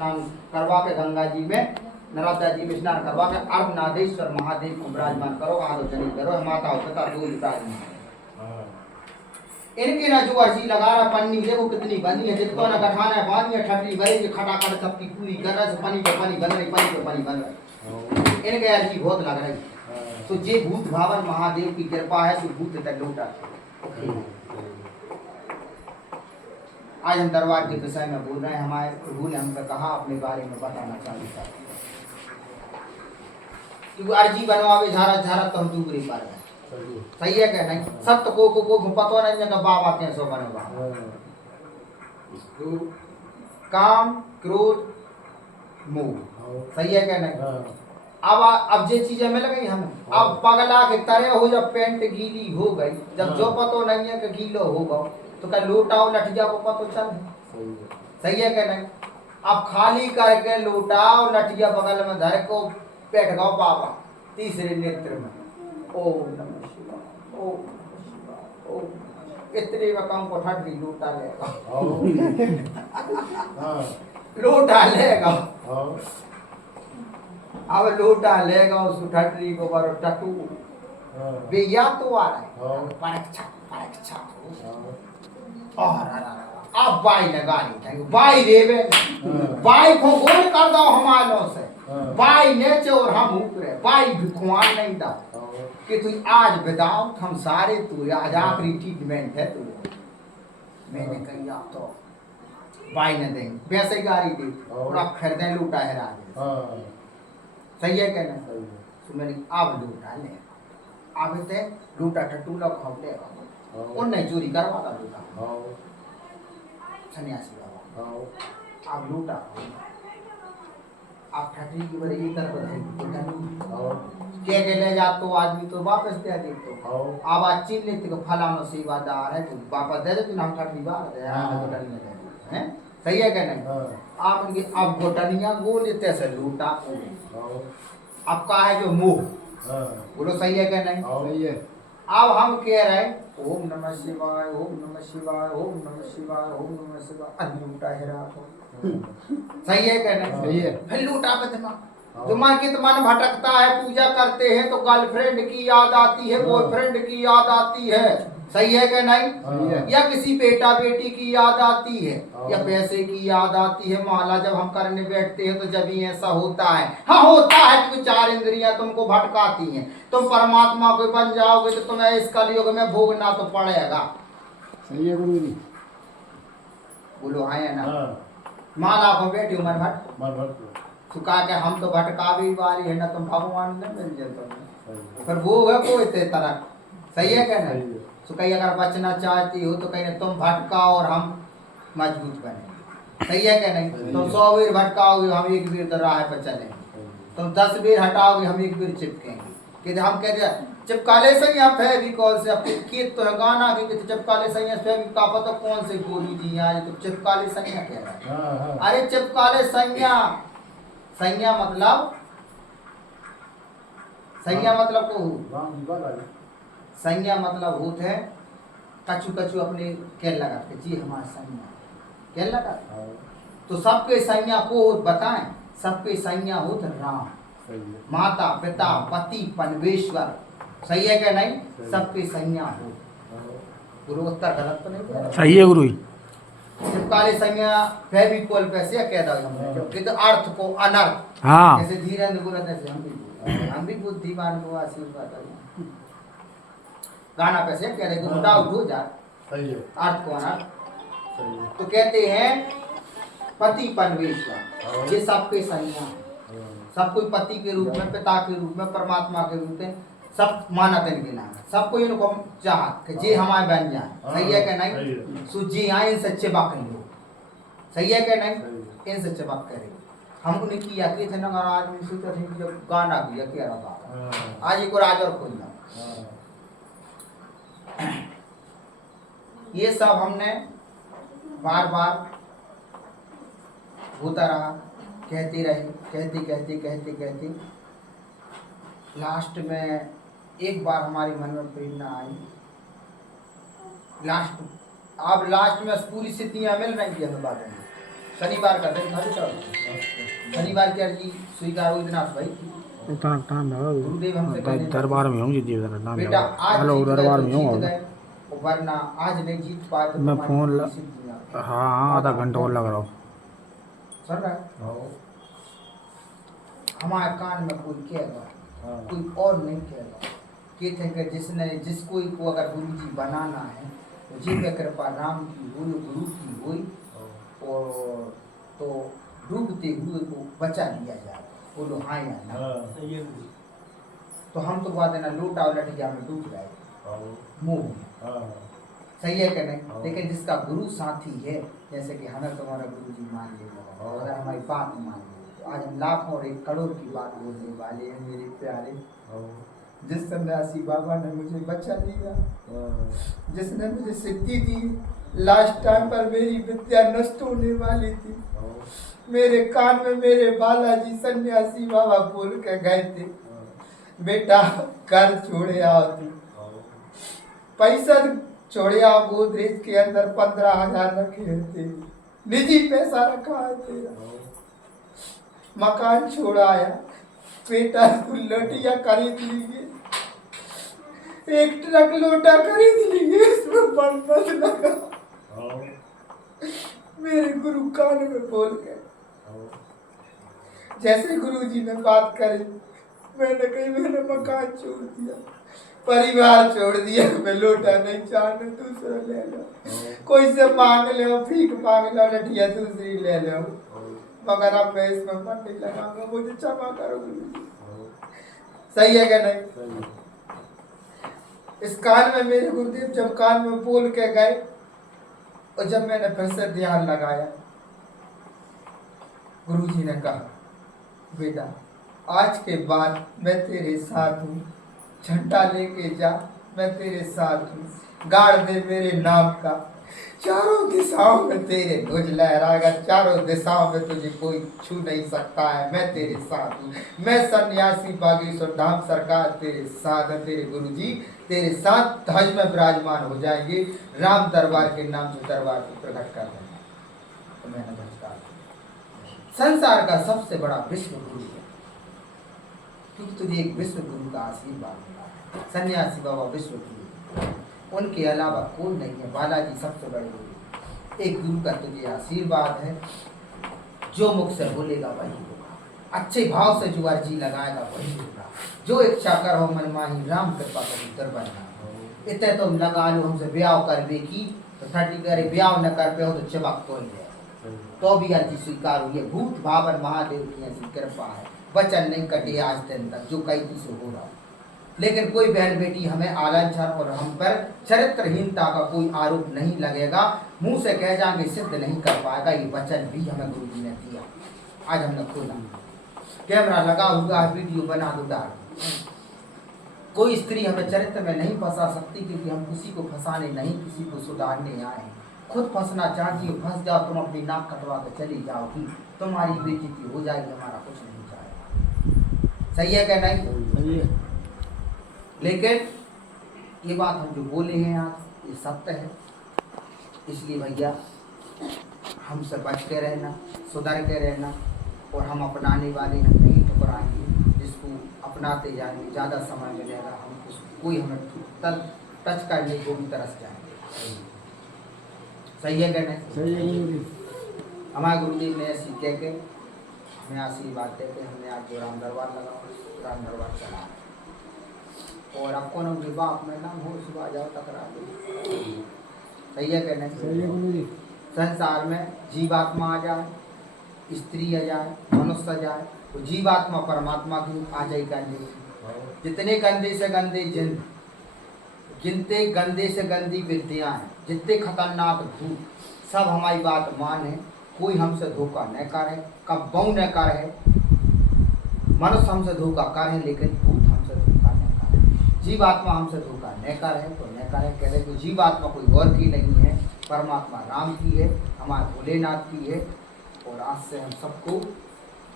स्नान करवा के गंगा जी में नर्मदा जी में स्नान करवा के अर्धनादेश्वर महादेव को विराजमान करो, आलोचनी करो, माता हो तथा दो विराजमान। इनके ना जो अर्जी लगा रहा पन्नी देखो कितनी बनी है, जितना ना गठाना है बांधी है, ठटरी भरी खटाखट सबकी पूरी कर रहा है, पानी पे पानी बन रही, पानी पे पानी बन रहा है। इनके अर्जी बहुत लग रही। तो जे भूत भावन महादेव की कृपा है, तो भूत तक लौटा। आज हम दरबार के विषय में बोल रहे हैं। हमारे प्रभु ने हमसे कहा अपने बारे में बताना चाहता है। क्योंकि अर्जी बनवावे झारा झारा तो हम दूसरी पर है। सही है क्या नहीं? सत्य को पता नहीं है कि बाबा कैसे बनेगा। काम क्रोध मोह, सही है क्या नहीं? अब जे चीजें मिल गई हमें, अब पगला के तरह हो, जब पेंट गीली हो गई, जब जो पतो नहीं है कि गीलो होगा, तो क्या लोटाओ लठिया को पतो चल। सही है क्या नहीं? अब खाली करके लोटाओ लठिया बगल में धर को बैठ गो बाबा तीसरे नेत्र में, ओम नमः शिवाय, ओम नमः शिवाय, ओम। इतने वक़्त को ठंडी लोटा लेगा, लोटा लेगा। अब लोटा लेगा उस ठटरी को बरो टटू बेया तो आ रहा है परीक्षा और अब बाई लगा ली बाई रेवे बाई को गोल कर दो हमारे से बाई नेचे और हम ऊपरे बाई ढुकवान नहीं दा कि तू आज विदाउट हम सारे तू आज आखिरी ट्रीटमेंट है तू। मैंने कही आप तो बाई ने देंगे वैसे गाड़ी दी और आप खरीदे लूटा है राज। सही है क्या नहीं? तो मैंने अब लूटा ले अब ते लूटा टटूला को ले उनने चोरी करवा लूटा सन्यासी बाबा अब लूटा आप ठटरी की बड़ी ये कर बधाई के ले जा तो आदमी तो वापस दे दे तो अब आज चीन लेते को फलाना सेवादार है तो वापस दे दे तो नाम ठटरी बात है हैं। सही है क्या नहीं? आप इनकी अब गोटनिया गो लेते से लूटा अब का है जो मुंह बोलो। सही है क्या नहीं? सही है। अब हम कह रहे ओम नमः शिवाय, ओम नमः शिवाय, ओम नमः शिवाय, ओम नमः शिवाय, लूटा है रात। सही है क्या नहीं? सही है। फिर लूटा पे दिमाग की तो मन भटकता है, पूजा करते हैं तो गर्लफ्रेंड की याद आती है, बॉयफ्रेंड की याद आती है। सही है क्या नहीं? या किसी बेटा बेटी की याद आती है या पैसे की याद आती है। माला जब हम करने बैठते हैं तो जब ही ऐसा होता है। हाँ होता है कि चार इंद्रियां तुमको भटकाती हैं। तुम परमात्मा को बन जाओगे तो तुम्हें इस कलयुग में भोगना तो पड़ेगा। सही है गुरु जी। बोलो हाँ या ना? माला को बैठी उमर भट्ट सुखा के हम तो भटकावी वाली है ना, तुम भगवान ने मिल जाते फिर वो है कोई तरह। सही है क्या नहीं? तो कहीं अगर बचना चाहती हो तो कहीं तुम भटकाओ और हम मजबूत बने। सही है क्या नहीं? तुम 100 वीर भटकाओगे हम 1 वीर तो राह पर चलेंगे। तुम 10 वीर हटाओगे हम 1 वीर चिपकेंगे। कि हम कहते हैं चिपकाले सही आप फेविकॉल से अब खेत तो है गाना कि चिपकाले सही फेविका पता कौन से गोलू जी आज तो चिपकाले संज्ञा कह रहा है। अरे चिपकाले संज्ञा संज्ञा मतलब को संज्ञा मतलब होते है कछु कछु अपने क्या लगा के जी हमारा संज्ञा क्या लगा। तो सबके संज्ञा को बताएं, सबके संज्ञा होते राम माता पिता पति परमेश्वर। सही है क्या नहीं? सबके संज्ञा हो। गुरु उत्तर गलत तो नहीं? सही है गुरु जी। चिपकाले संज्ञा फेविकोल पे से कह दो हमने कि तो अर्थ को अनर्थ। हाँ जैसे धीरेन्द्र बोला जैसे हम भी बुद्धिमान को आशीर्वाद गाना पे से कह रहे गुरु डाउट हो जा। सही है। अर्थ को अनर्थ तो कहते हैं पति परमेश्वर ये सबके संज्ञा। सब कोई पति के रूप में पिता के रूप में परमात्मा के रूप में सब मानत इनके नाम है। सबको इनको चाहत कि जे हमारे बन जाए। सही है क्या नहीं? सुजी आए इनसे चिपक लो। सही है क्या नहीं? इनसे चिपक करे हम उन्हें किया कि थे नगर आज में सोचा थे जब गाना किया क्या रहा आज एक और आज और खोलना ये सब हमने बार बार होता रहा कहते रहे कहते लास्ट में एक बार हमारी मन में प्रेरणा आई। लास्ट में पूरी स्थितियाँ मिल रही थी हमें बातें शनिवार का दिन था बेटा, शनिवार की अर्जी स्वीकार हुई दिनाश भाई। उतना टाइम लगा गुरुदेव हमसे कहने लगे, दरबार में होंगे जी उतना टाइम बेटा लगा। आज हेलो जीत गए दरबार तो में जीत हूँ गए, वरना आज नहीं जीत पाए तो मैं तुम्हारी फोन पूरी सिद्धियां। हाँ आधा घंटा और लग रहा हूँ। सुन रहा है? हमारे कान में कोई कहेगा, कोई और नहीं कहेगा। कहते हैं कि जिसने जिस कोई को अगर गुरु जी बनाना है तो जिन कृपा राम की हुई, गुरु की हुई, और तो डूबते हुए को बचा लिया जाए। बोलो हाँ या ना। तो हम तो बात है ना, लोटा उलट गया में डूब गए मुंह में। सही है कि नहीं? लेकिन जिसका गुरु साथी है, जैसे कि हमें तुम्हारा गुरु जी मान लिया, अगर हमारी बात मान ली तो आज हम लाखों और 1 करोड़ की बात बोलने वाले हैं मेरे प्यारे। जिस सन्यासी बाबा ने मुझे बचा लिया, जिसने मुझे सिद्धि दी, लास्ट टाइम पर मेरी विद्या नष्ट होने वाली थी, मेरे कान में मेरे बालाजी सन्यासी बाबा बोल के गए थे, बेटा घर छोड़े आओ तू, पैसा छोड़े आओ। गोदरेज के अंदर 15,000 रखे थे, निजी पैसा रखा है तेरा, मकान छोड़ाया, बेटा तू लोटिया खरीद लीजिए, 1 ट्रक लोटा खरीद लीजिए, इसमें बंदस लगा। मेरे गुरु कान में बोल गए। जैसे गुरु जी ने बात करी, मैंने कही मैंने मकान छोड़ दिया, परिवार छोड़ दिया, मैं लोटा नहीं चाहने, दूसरा ले लो, कोई से मांग लो, भीख मांग लो, लठिया दूसरी ले लो, मगर अब मैं इसमें मन नहीं लगाऊंगा, मुझे क्षमा करो गुरु जी। सही है क्या नहीं? इस कान में मेरे गुरुदेव जब कान में बोल के गए, और जब मैंने फिर से ध्यान लगाया, गुरु जी ने कहा बेटा आज के बाद मैं तेरे साथ हूँ, झंडा लेके जा, मैं तेरे साथ हूँ, गाड़ दे मेरे नाम का, चारों दिशाओं में तेरे ध्वज लहराएगा, चारों दिशाओं में तुझे कोई छू नहीं सकता है, मैं तेरे साथ हूँ, मैं सन्यासी बागेश्वर धाम सरकार तेरे साथ है, तेरे गुरु जी तेरे साथ ध्वज में विराजमान हो जाएंगे, राम दरबार के नाम से दरबार को प्रकट कर देंगे। तो मैंने नमस्कार, संसार का सबसे बड़ा विश्व गुरु है, क्योंकि तुझे एक विश्व गुरु का आशीर्वाद मिला है। सन्यासी बाबा विश्व गुरु, उनके अलावा कोई नहीं है, बालाजी सबसे बड़े गुरु। एक गुरु का तुझे आशीर्वाद है, जो मुख से बोलेगा वही होगा, अच्छे भाव से जो अर्जी लगाएगा वही होगा, जो इच्छा करो मन माही, राम कृपा करी तर बनना। इतने तुम लगा लो हमसे ब्याह कर बे की, तो 30 करे ब्याह न कर पे हो तो चबक तो ही है, तो भी अर्जी स्वीकार हुई है। भूत भावन महादेव की ऐसी कृपा है, वचन नहीं कटे आज दिन तक, जो कई से हो रहा। लेकिन कोई बहन बेटी हमें आलांछन और हम पर चरित्रहीनता का कोई आरोप नहीं लगेगा, मुंह से कह जाएंगे सिद्ध नहीं कर पाएगा, ये वचन भी हमें गुरु जी ने दिया। आज हमने खोला, कैमरा लगा हुआ, वीडियो बना दो डाल। कोई स्त्री हमें चरित्र में नहीं फंसा सकती, क्योंकि हम किसी को फंसाने नहीं, किसी को सुधारने आए। खुद फंसना चाहती हो, फंस जाओ, तुम अपनी नाक कटवा कर चली जाओगी, तुम्हारी बेइज्जती हो जाएगी, हमारा कुछ नहीं जाएगा। सही है क्या नहीं? सही है। लेकिन ये बात हम जो बोले हैं आज, ये सत्य है, इसलिए भैया हमसे बच के रहना, सुधर के रहना, और हम अपनाने वाले हम नहीं ठुकराएंगे। जिसको अपनाते जाएंगे ज़्यादा समय मिलेगा, हम उसको कोई हमें टच करने को भी तरस जाएंगे। सही है क्या नहीं? सही है गुरुदेव। हमारे गुरुदेव ने ऐसी कह के हमें आशीर्वाद दे के हमने आज जो राम दरबार लगा, राम दरबार चला, और आपको ना मुझे बाप में नाम हो सुबह जाओ टकरा दो। सही है क्या नहीं? सही है गुरुदेव। संसार में जीवात्मा आ जाए, स्त्री आ जाए, मनुष्य आ जाए, तो जीवात्मा परमात्मा की आ जाए गंदे। जितने गंदे से गंदे जिन, जितने गंदे से गंदी विद्या हैं, जितने खतरनाक भूत, सब हमारी बात माने, कोई हमसे धोखा न करे, कब्बों न करे। मनुष्य हमसे धोखा करे, लेकिन भूत हमसे धोखा न करे, जीवात्मा हमसे धोखा न करे तो न करे। कह रहे तो जीवात्मा कोई और की नहीं है, परमात्मा राम की है, हमारे भोलेनाथ की है। और आज से हम सबको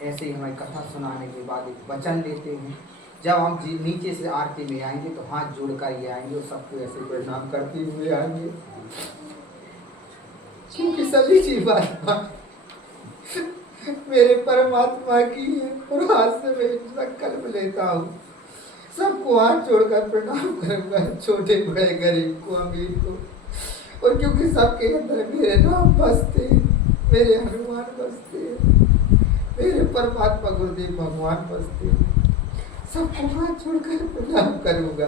ऐसे ही हमारी कथा सुनाने के बाद एक वचन लेते हैं, जब हम नीचे से आरती में आएंगे तो हाथ जोड़ कर ये आएंगे और सबको ऐसे प्रणाम करते हुए आएंगे, क्योंकि सभी जीवात्मा मेरे परमात्मा की है और आज से मैं संकल्प लेता हूँ सबको हाथ जोड़कर प्रणाम करूंगा, छोटे बड़े गरीब को अमीर को, और क्योंकि सबके अंदर मेरे नाम बसते, मेरे हनुमान बसते, मेरे परमात्मा गुरुदेव भगवान बसते, सबको हाथ जोड़कर प्रणाम करूंगा,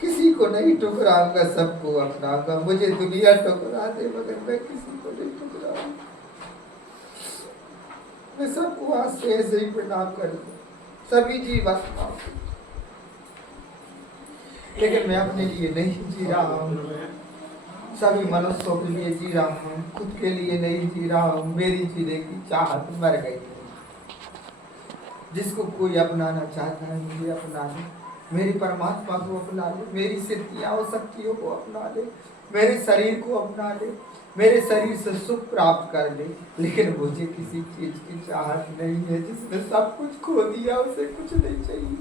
किसी को नहीं ठुकराऊंगा, सबको अपनाऊंगा। मुझे दुनिया ठुकरा दे मगर मैं किसी को नहीं ठुकराऊंगा। मैं सबको आज से ऐसे ही प्रणाम करूंगा, सभी जीव आत्माओं को। लेकिन मैं अपने लिए नहीं जी रहा हूँ, सभी मनुष्यों के लिए जी रहा हूँ, खुद के लिए नहीं जी रहा हूँ। मेरी जीने की चाहत मर गई है। जिसको कोई अपनाना चाहता है मुझे अपना ले, मेरी परमात्मा को अपना ले, मेरी सिद्धियां और शक्तियों को अपना ले, मेरे शरीर को अपना ले, मेरे शरीर से सुख प्राप्त कर ले। लेकिन मुझे किसी चीज की चाहत नहीं है। जिसने सब कुछ खो दिया उसे कुछ नहीं चाहिए।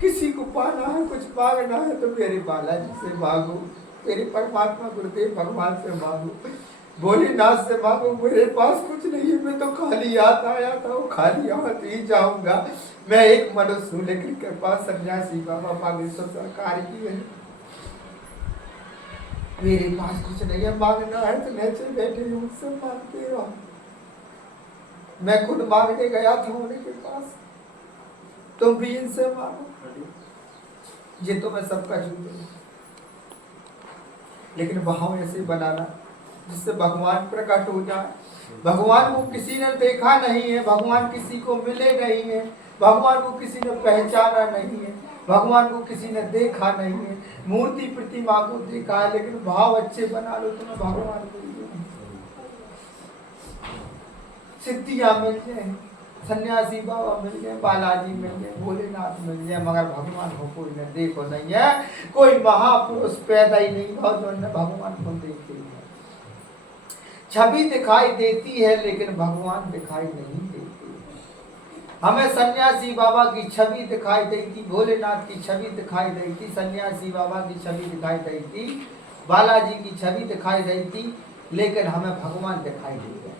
किसी को पाना है, कुछ मांगना है तो मेरे बालाजी से मांगो, मेरे परमात्मा गुरुदेव भगवान से मांगो, भोलेनाथ से मांगो। मेरे पास कुछ नहीं है, मैं तो खाली हाथ आया था, वो खाली हाथ ही जाऊंगा। मैं एक मनुष्य हूँ, लेकिन कृपा सन्यासी बाबा बागेश्वर सरकार की है। मेरे पास कुछ नहीं है, मांगना है तो नीचे बैठे मुझसे मांगते रहो। मैं खुद मांगने गया था उनके पास, तुम भी इनसे मांगो। ये तो मैं सबका झूठ, लेकिन भाव ऐसे बनाना जिससे भगवान प्रकट हो जाए। भगवान को किसी ने देखा नहीं है, भगवान किसी को मिले नहीं है, भगवान को किसी ने पहचाना नहीं है, भगवान को किसी ने देखा नहीं है। मूर्ति प्रतिमा को देखा है, लेकिन भाव अच्छे बना लो तुम्हें भगवान मिल जाए, सिद्धियां मिल जाए, सन्यासी बाबा मिल जाए, बालाजी मिल जाए, भोलेनाथ मिल जाए, मगर भगवान को कोई न देखो नहीं है। कोई महापुरुष पैदा ही नहीं हुआ जो न भगवान को देखते है। छवि दिखाई देती है लेकिन भगवान दिखाई नहीं देते। हमें सन्यासी बाबा की छवि दिखाई देती, भोलेनाथ की छवि दिखाई देती, सन्यासी बाबा की छवि दिखाई देती, बालाजी की छवि दिखाई देती, लेकिन हमें भगवान दिखाई देते।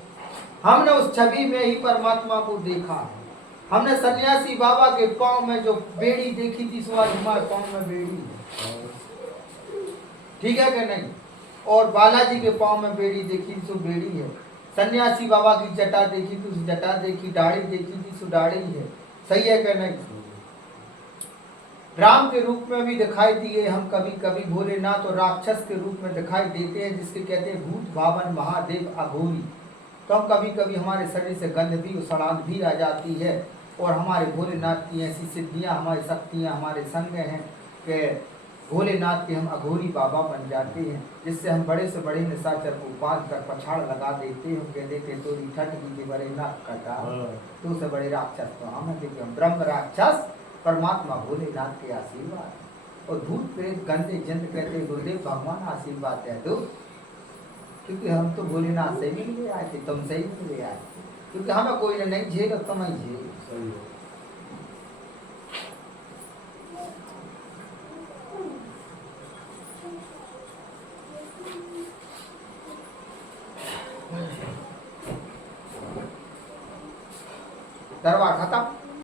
हमने उस छवि में ही परमात्मा को देखा है। हमने सन्यासी बाबा के पांव में जो बेड़ी देखी थी, सो आज हमारे पांव में बेड़ी है। ठीक है कि नहीं? और बालाजी के पांव में बेड़ी देखी सो बेड़ी है। सन्यासी बाबा की जटा देखी तो जटा देखी, दाढ़ी देखी थी सो दाढ़ी है। सही है कि नहीं? राम के रूप में भी दिखाई दिए हम कभी कभी, भोलेनाथ और राक्षस के रूप में दिखाई देते हैं, जिसके कहते हैं भूत भावन महादेव अघोरी। तो हम कभी कभी हमारे शरीर से गंध भी और सड़ांध भी आ जाती है, और हमारे भोलेनाथ की ऐसी सिद्धियां, हमारी शक्तियां हमारे संग हैं कि भोलेनाथ के हम अघोरी बाबा बन जाते हैं, जिससे हम बड़े से बड़े निशाचर को बांध कर पछाड़ लगा देते हैं। हम कह देते तो ठट की बड़े नाक कटा, तो से बड़े राक्षस तो हम, क्योंकि हम ब्रह्म राक्षस परमात्मा भोलेनाथ के आशीर्वाद। और भूत प्रेत गंदे जंत कहते गुरुदेव भगवान आशीर्वाद है दो, क्योंकि हम तो भोलेनाथ से भी मिले आए थे, तुमसे ही मिले आए थे, क्योंकि हमें कोई ने नहीं झेल, तुम ही झेल। दरबार खत्म